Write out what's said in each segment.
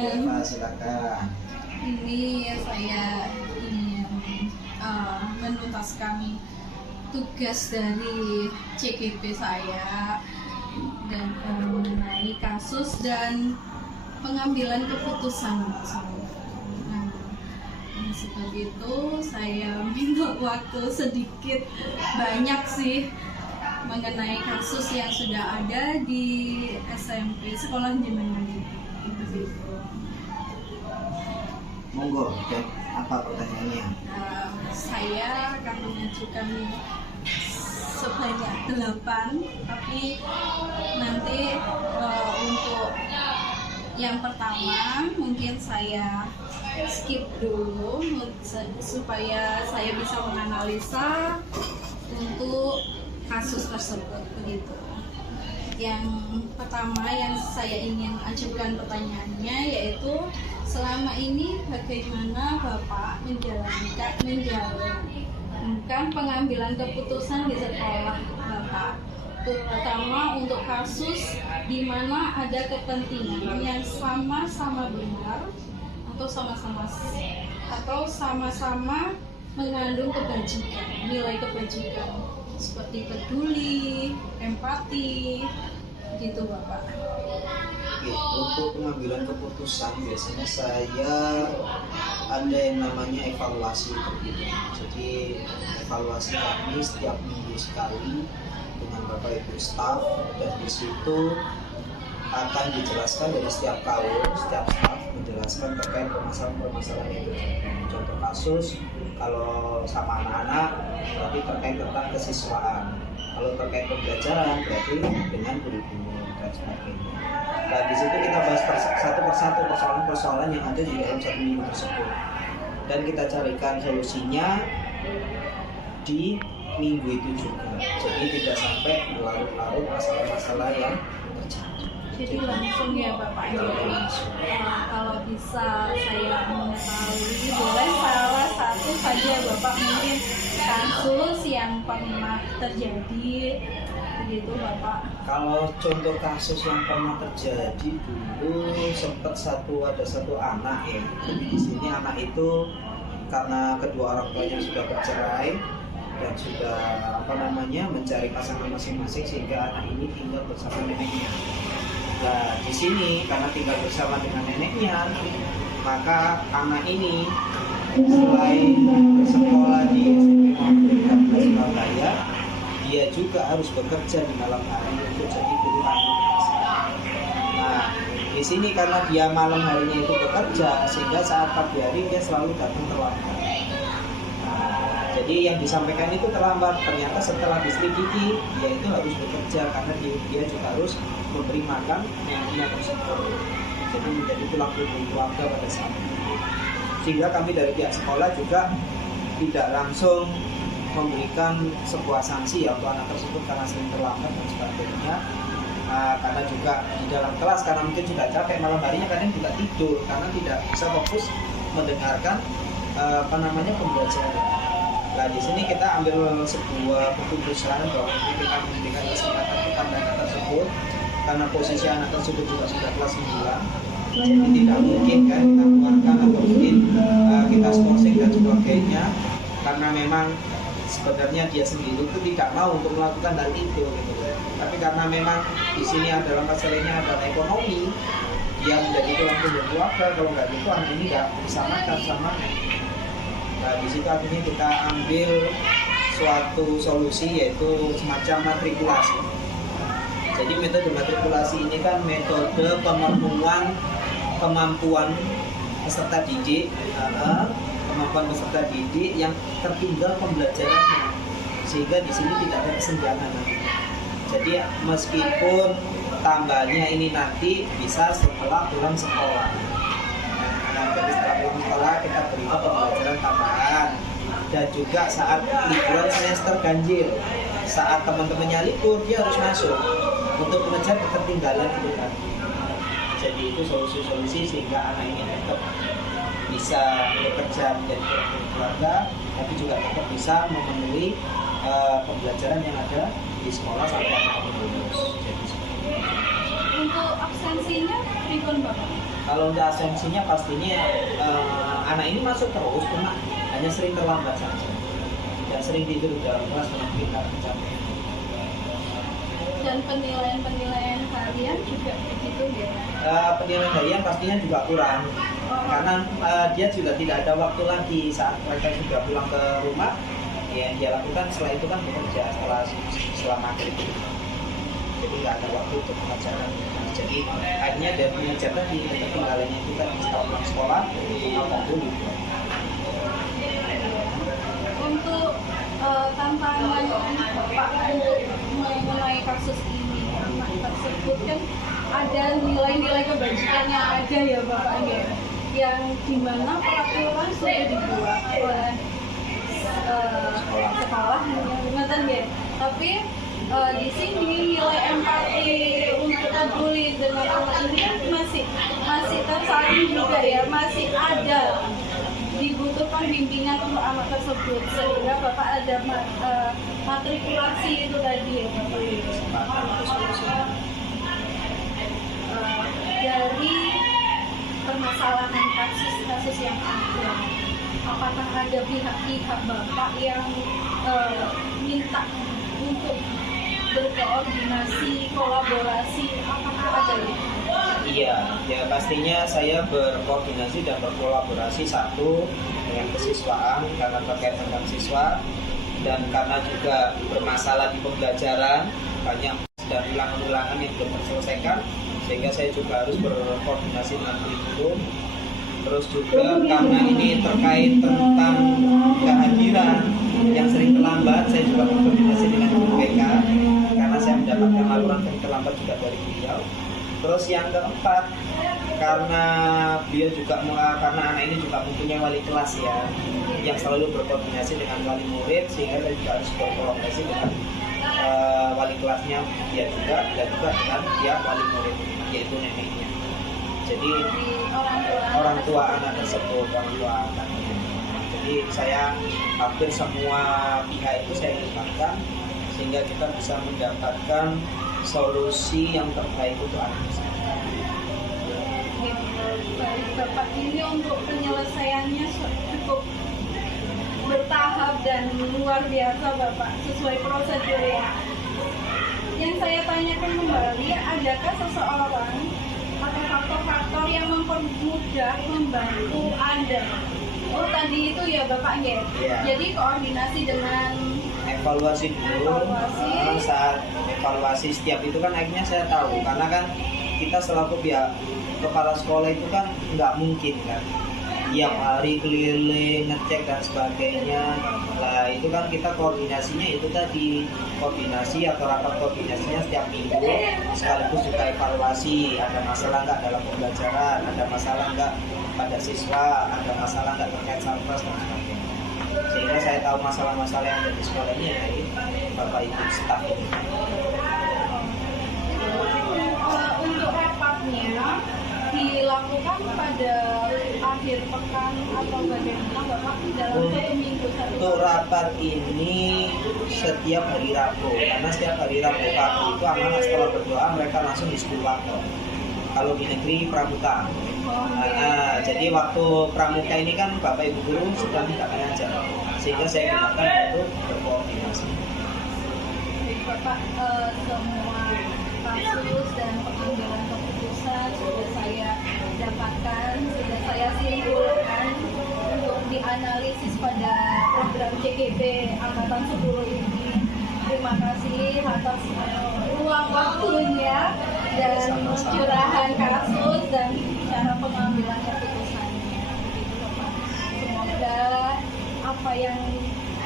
Eva, silakan. Ini saya ingin menuntaskan tugas dari CGP saya dan mengenai kasus dan pengambilan keputusan. Nah, oleh sebab itu saya minta waktu sedikit banyak sih mengenai kasus yang sudah ada di SMP sekolah jenengan itu. Monggo, Dek, apa pertanyaannya? Saya akan mengajukan sebanyak 8, tapi nanti untuk yang pertama mungkin saya skip dulu supaya saya bisa menganalisa untuk kasus tersebut begitu. Yang pertama yang saya ingin ajukan pertanyaannya yaitu selama ini bagaimana Bapak menjalankan pengambilan keputusan di sekolah Bapak, terutama untuk kasus di mana ada kepentingan yang sama-sama benar atau sama-sama mengandung kebajikan, nilai kebajikan seperti peduli, empati, gitu Bapak. Oke, untuk pengambilan keputusan biasanya saya ada yang namanya evaluasi terlebih. Jadi evaluasi kami setiap minggu sekali dengan Bapak Ibu staf, dan di situ akan dijelaskan dari setiap kaum, setiap staf menjelaskan terkait permasalahan-permasalahan itu. Contoh kasus kalau sama anak-anak berarti terkait tentang kesiswaan, kalau terkait pembelajaran berarti dengan kurikulum dan sebagainya. Nah, di situ kita bahas satu persatu persoalan-persoalan yang ada di dalam satu minggu tersebut, dan kita carikan solusinya di minggu itu juga. Jadi tidak sampai berlarut-larut masalah-masalah yang terjadi. Jadi langsung ya Bapak. Kalau bisa saya mengetahui, boleh salah satu saja Bapak mungkin kasus yang pernah terjadi begitu Bapak. Kalau contoh kasus yang pernah terjadi dulu sempat ada satu anak ya. Jadi di sini anak itu karena kedua orang tuanya sudah bercerai dan sudah mencari pasangan masing-masing, sehingga anak ini tinggal bersama neneknya. Nah, di sini karena tinggal bersama dengan neneknya, maka anak ini selain bersekolah di SMP 13 Surabaya, dia juga harus bekerja di malam hari untuk jadi guru akuntansi. Nah, di sini karena dia malam harinya itu bekerja, sehingga saat pagi hari dia selalu datang terlambat. Jadi yang disampaikan itu terlambat, ternyata setelah diselidiki dia itu harus bekerja karena dia juga harus memberi makan neneknya tersebut. Jadi menjadi tulang punggung keluarga pada saat itu. Sehingga kami dari pihak sekolah juga tidak langsung memberikan sebuah sanksi ya untuk anak tersebut karena sering terlambat dan sebagainya. Karena juga di dalam kelas karena mungkin sudah capek malam harinya, kadang juga tidur karena tidak bisa fokus mendengarkan pembelajaran. Nah, di sini kita ambil sebuah keputusan bahwa kita memberikan kesempatan kepada anak tersebut karena posisi anak tersebut juga sudah kelas 9. Jadi tidak mungkin kan kita keluarkan atau mungkin kita skorsing dan sebagainya, karena memang sebenarnya dia sendiri itu tidak mau untuk melakukan hal itu gitu. Tapi karena memang di sini adalah masalahnya adalah ekonomi, dia menjadi tulang punggung keluarga. Kalau nggak gitu anak ini nggak bisa makan sama. Nah, di situ akhirnya kita ambil suatu solusi yaitu semacam matrikulasi. Jadi metode matrikulasi ini kan metode pemenuhan kemampuan peserta didik, yang tertinggal pembelajarannya, sehingga di sini tidak ada kesenjangan. Jadi meskipun tambahnya ini nanti bisa setelah pulang sekolah. Jadi setelah pulang sekolah kita berikan pembelajaran tambahan, dan juga saat liburan semester ganjil, saat teman-temannya libur dia harus masuk untuk mengejar ketertinggalan itu kan. Jadi itu solusi-solusi sehingga anak ini tetap bisa bekerja menjadi keluarga, tapi juga tetap bisa memenuhi pembelajaran yang ada di sekolah sampai anak lulus. Jadi untuk absensinya pripun Bapak? Kalau untuk asumsinya pastinya anak ini masuk terus, cuma hanya sering terlambat saja. Dan sering tidur di dalam kelas mungkin karena capek. Dan penilaian harian juga begitu ya. Penilaian harian pastinya juga kurang karena dia juga tidak ada waktu lagi saat mereka sudah pulang ke rumah. Ya, yang dia lakukan setelah itu kan bekerja setelah maghrib. Jadi nggak ada waktu untuk mengajarkan. Jadi akhirnya dari mengajar tadi ketinggalannya itu kan setelah pulang sekolah apa dulu. Untuk tantangan Bapak untuk mengenai kasus ini, anak tersebut kan ada nilai-nilai kebajikan yang ada ya Bapak ya, yang dimana peraturan sudah dibuat oleh sekolah ingatan ya, tapi di sini nilai empati untuk peduli dengan anak ini kan masih tersalin juga ya, masih ada, dibutuhkan bimbingan untuk anak tersebut sehingga Bapak ada matrikulasi itu tadi ya Bapak. Dari permasalahan kasus-kasus yang ada, apakah ada pihak-pihak Bapak yang minta untuk berkoordinasi, kolaborasi, apakah ada ya? Iya, ya pastinya saya berkoordinasi dan berkolaborasi satu dengan kesiswaan karena terkait tentang siswa, dan karena juga bermasalah di pembelajaran banyak dan ulangan-ulangan yang belum terselesaikan, sehingga saya juga harus berkoordinasi dengan kurikulum. Terus juga karena ini terkait tentang kehadiran yang sering terlambat, saya juga berkoordinasi dengan guru BK karena saya mendapatkan laporan yang terlambat juga dari beliau. Terus yang keempat, karena beliau juga karena anak ini juga mempunyai wali kelas ya, yang selalu berkoordinasi dengan wali murid, sehingga saya juga harus berkolaborasi dengan wali kelasnya dia juga, dan juga dengan dia wali murid, yaitu neneknya. Jadi orang tua anak tersebut, orang tua anaknya. Jadi saya hampir semua pihak itu saya libatkan sehingga kita bisa mendapatkan solusi yang terbaik untuk anak tersebut. Baik Bapak, ini untuk penyelesaiannya cukup bertahap dan luar biasa Bapak, sesuai prosedur ya. Yang saya tanyakan kembali, adakah seseorang atau faktor-faktor yang mempermudah, membantu Anda? Oh tadi itu ya Bapak ya. Jadi koordinasi dengan evaluasi dulu. Saat evaluasi setiap itu kan akhirnya saya tahu, karena kan kita selaku pihak kepala sekolah itu kan nggak mungkin kan tiap hari keliling ngecek dan sebagainya. Nah itu kan kita koordinasinya itu tadi, koordinasi atau rapat koordinasinya setiap minggu, sekaligus juga evaluasi ada masalah nggak dalam pembelajaran, ada masalah nggak pada siswa, ada masalah nggak terkait salpras dan sebagainya. Sehingga saya tahu masalah-masalah yang ada di sekolah ini dari Bapak Ibu staf ini. Untuk rapatnya dilakukan pada akhir pekan atau bagaimana Bapak dalam satu minggu? Untuk rapat ini setiap hari Rabu, karena setiap hari Rabu pagi itu anak-anak setelah berdoa mereka langsung di sekolah. Kalau di negeri pramuka. Jadi waktu pramuka ini kan Bapak Ibu guru sedang tidak mengajar, sehingga saya gunakan untuk berkoordinasi. Bapak, semua kasus dan pengambilan keputusan sudah saya dapatkan, sudah saya simpulkan untuk dianalisis pada program CGP Angkatan 10 ini. Terima kasih atas ruang waktunya dan curahan kasus dan cara pengambilan keputusannya. Semoga apa yang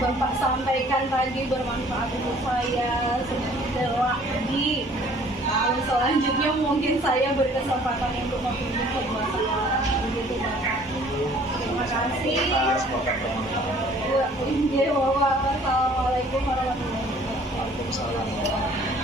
Bapak sampaikan tadi bermanfaat untuk saya. Semoga di tahun selanjutnya mungkin saya berkesempatan untuk mempunyai sebuah sekolah. Begitu Bapak. Terima kasih. Assalamualaikum warahmatullahi wabarakatuh. Waalaikumsalam.